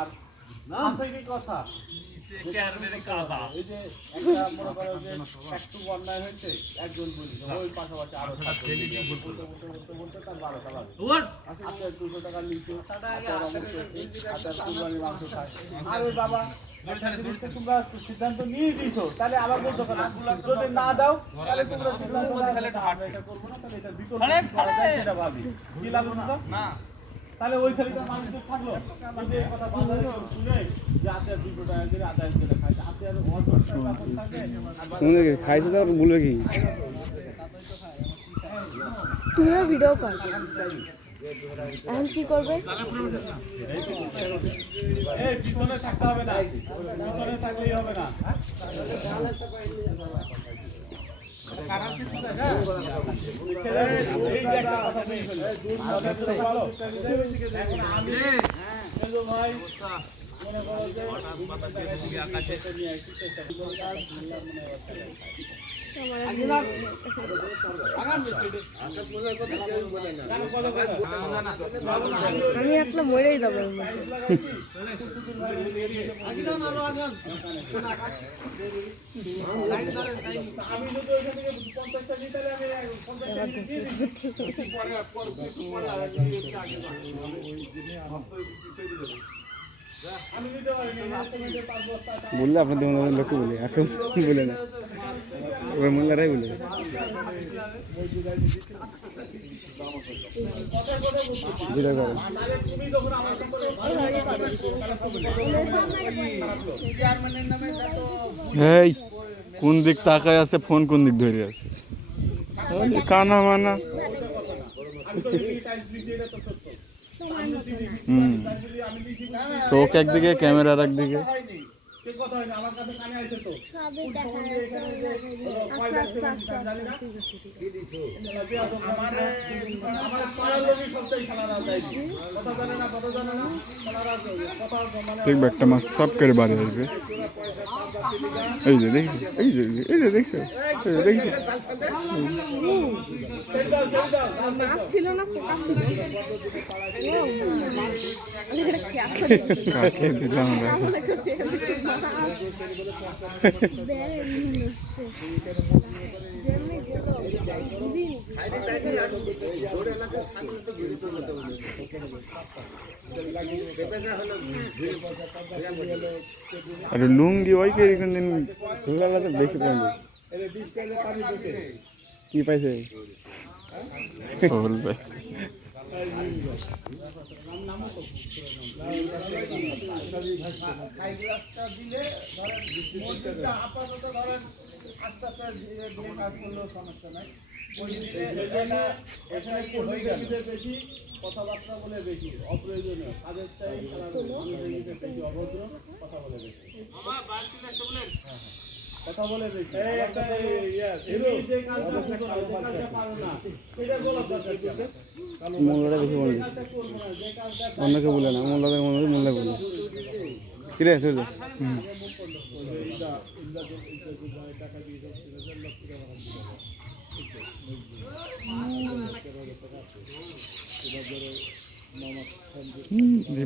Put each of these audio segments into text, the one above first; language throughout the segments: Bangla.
আর আছে কি কথা এই যে একটা মনে করো যে একটু অন্যায় হয়েছে একজন বলি ওই পাশাপাশি আরো বলতে তার 12টা লাগে আচ্ছা 200 টাকা নিচে মাংস খায় আর ওই বাবা তোমরা সিদ্ধান্ত নিয়ে দিয়েছো তাহলে আবার বলতে পারো যদি না দাও তাহলে তোমরা সিদ্ধান্ত এটা করবো না তাহলে এটা বিকল্প সেটা ভাবি কি লাগলো না তাহলে ওই ছেলেটা মানুষ থাকলো যে কথা বলা শুনে যে আতে 200 টাকা করে আদায় করে খাইছে আতে আর শুনে খাইছে তো বলবে কি তুমিও ভিডিও কর এখন কি করবে এই পিছনে থাকতে হবে না পিছনে থাকলেই হবে না আমি একটা মরেই দেবো বললে আপনাদের লোক বলে এখন বলে না ওরা মোল্লারাই বলে এই কোন দিক তাকায় আছে ফোন কোন দিক ধরে আছে কানা মানা চোখ একদিকে ক্যামেরার একদিকে দেখবে একটা মাছ সব করে বাড়ি আসবে এই যে দেখছি এই যে দেখছো দেখছি ছিল না কাকে দিলাম আরে লুঙ্গি ওই কে কোন দিন বেশি পাইবে কি পাইছে পাইছে কথাবার্তা বলে বেশি অপ্রয়োজনীয় কাজের চাই বেশি অভদ্র কথা বলে বেশি কথা বলে বেশি মোল্লারা বেশি বলে অন্যকে বলে না মোল্লাদের মনে মোল্লা বলে কিরে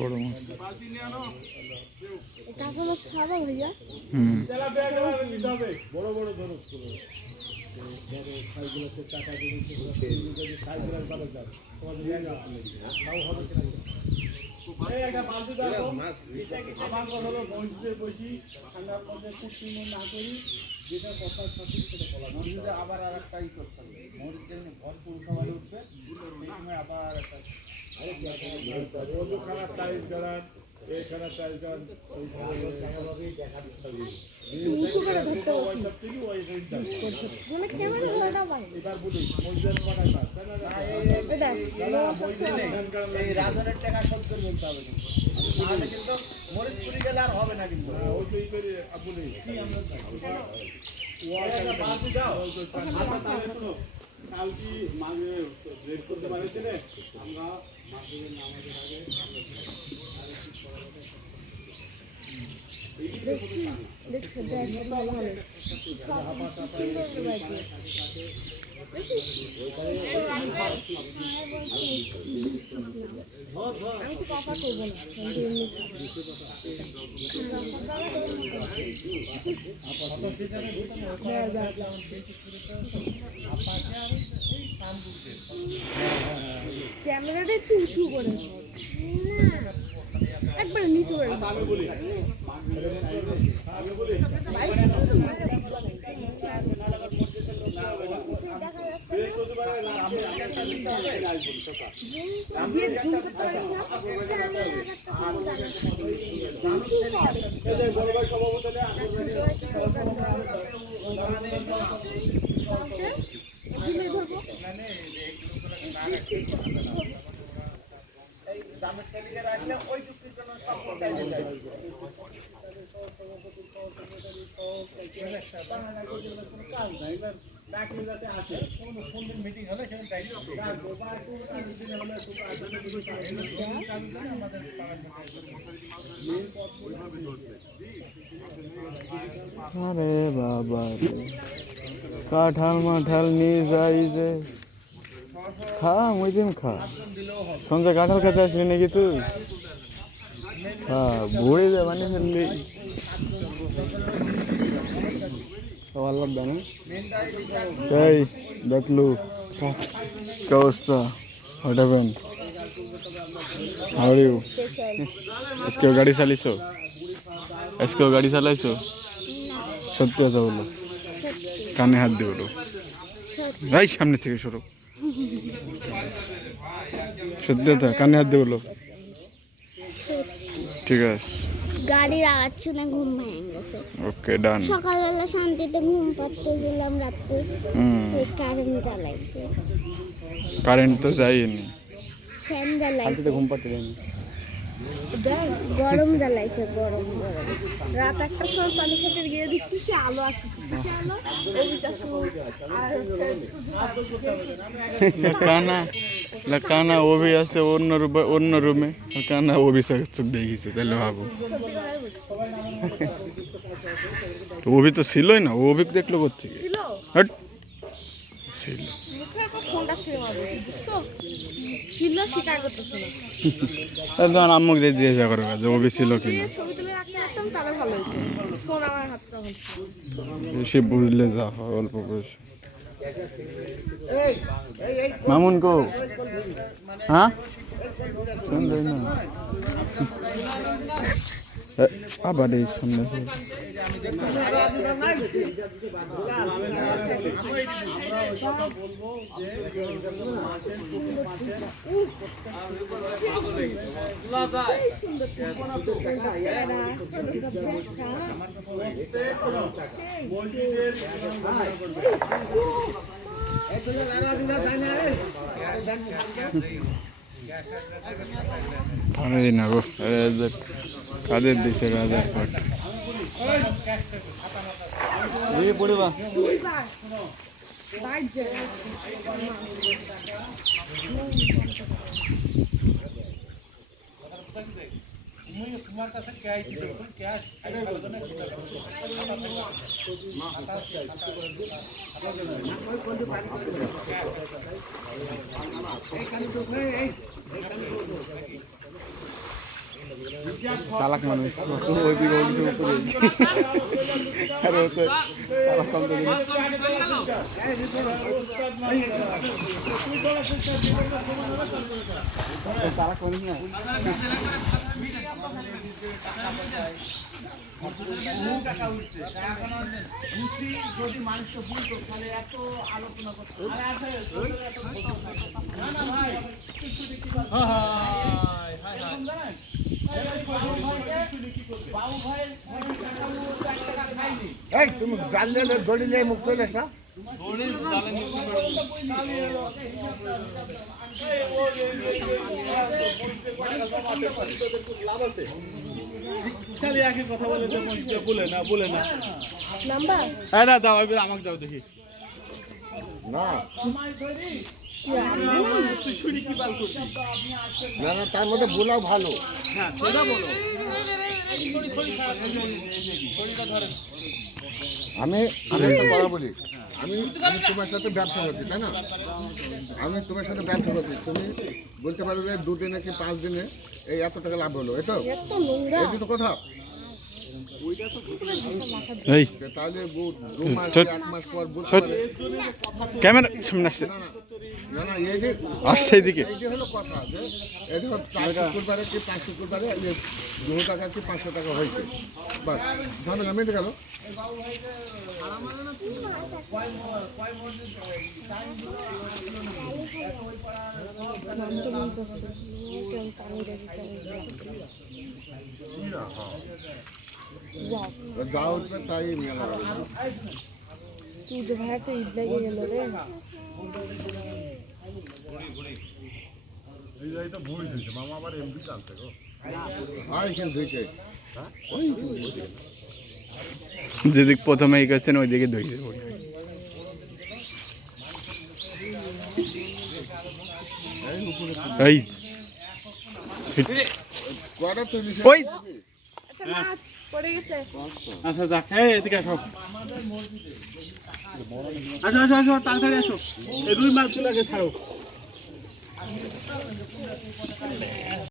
বড় মাছ খাবা ভাইয়া বড় বড় ধরো সাইগুলোতে টাকা দিয়ে সাইগুলো ভালো যাবে আমার হলো মসজিদে বসি ঠান্ডার মধ্যে কুর্তি না করি যেটা কথা সঠিক সেটা বলা মসজিদে আবার আর একটা ই করতে হবে মসজিদের ভরপুর খাবার উঠবে সেই সময় আবার একটা খারাপ টাইম করার এই খারাপ টাইম করার রাজনের টাকা শোধ করে বলতে হবে কিন্তু মরিচপুরি গেলে আর হবে না কিন্তু কাল কি মাঝে ব্রেক করতে পারেছিলে আমরা মাগরিবের নামাজের আগে আমি তো কথা করবো না কিন্তু ক্যামেরাটা একটু উঁচু করে একবার নিচু করে মিটিং হলে আরে বাবা রে, কাঁঠাল মাঠাল নিয়ে যাই যে খা ওই দিন খা সন্ধ্যা কাঁঠাল খেতে আসলি নাকি তুই খা ভরে যা মানে ফেললি আল্লাহ জানে এই দেখলু কি অবস্থা what happened how are you इसके गाड़ी চালিয়েছো इसके गाड़ी চালাইছো সত্যি কথা বলো কানে হাত দিয়ে বলো রাই সামনে থেকে সরো সত্যি কথা কানে হাত দিয়ে বলো ঠিক আছে গাড়ির আওয়াজ শুনে ঘুম ভেঙে গেছে ওকে ডান সকালবেলা শান্তিতে ঘুম পাড়তেছিলাম রাত্রে কারেন্ট জ্বালাইছে কারেন্ট তো যায়নি ফ্যান জ্বালাইছে ঘুম পাতে যায়নি গরম জ্বালাইছে গরম গরম রাত 1টার সময় পানি খেতে গিয়ে দেখতেছি আলো আসছে আলো কানা ও भी আছে অন্য রুমে কানা ও भी চোখ দেখিছে তাহলে ভাবো ও भी তো ছিলই না ও भी দেখলো কোত্থেকে ছিল হট ছিল মুখে একটা ফোনটা ছেড়ে মারবে বুঝছো ছিল স্বীকার করতেছে না একদম আম্মুক দিয়ে জিজ্ঞাসা করো যে ও भी ছিল এই কিনা ছবি তুলে রাখতে পারতাম তাহলে ভালো হতো ফোন আমার হাতে তখন ছিল সে বুঝলে যা হয় অল্প বয়স মামুন কো হ্যাঁ শুন রই না আবার এই সামনে ঠান্ডা দিন গো কাদের দেশে রাজার পাট এই পড়িবা বাইক যায় তোমার কাছে ক্যাশ চালাক মানুষ ওই দিকে উপরে আরে ওকে চালাক কম করে চালাক মানুষ না যদি মানুষকে বুঝতো তাহলে এত আলোচনা করতো এই তুমি জানলে দড়িলে মুখ চলে না খালি একই কথা বলে বলে না নাম্বার না দাও আমাকে দাও দেখি না তুই শুনি কি বাল করছিস না না তার মধ্যে বলাও ভালো হ্যাঁ সেটা বলো আমি একটা কথা বলি আমি তোমার সাথে ব্যবসা করছি তাই না আমি তোমার সাথে ব্যবসা করছি, তুমি বলতে পারো যে 2 দিনে কি 5 দিনে এই এত টাকা লাভ হলো, এই তো এত নোংরা এই তো কথা। এই তাহলে 2 মাস চল। 1 মাস পর বুঝতে চল। পারে। ক্যামেরা সামনে আসছে না না এই যে আসছে এদিকে এই যে হলো কথা যে এই দেখো 4 শুক্রবারে কি 5 শুক্রবারে এই যে 2 টাকা কি 500 টাকা হয়েছে, বাস ঝামেলা মিটে গেল। যা উঠবে তাই নিয়ে নেওয়া হবে। তুই যে ভাড়া তো ঈদ লেগে গেল রে আর এখানে ধুইছে যেদিক প্রথমে এই করছেন ওইদিকে দই এই কটা তুলিছে ওই একটা মাছ পড়ে গেছে আচ্ছা যাক, এই এদিকে আসো, আসো আসো আসো, তাড়াতাড়ি আসো, এই রুই মাছগুলোকে ছাড়ো।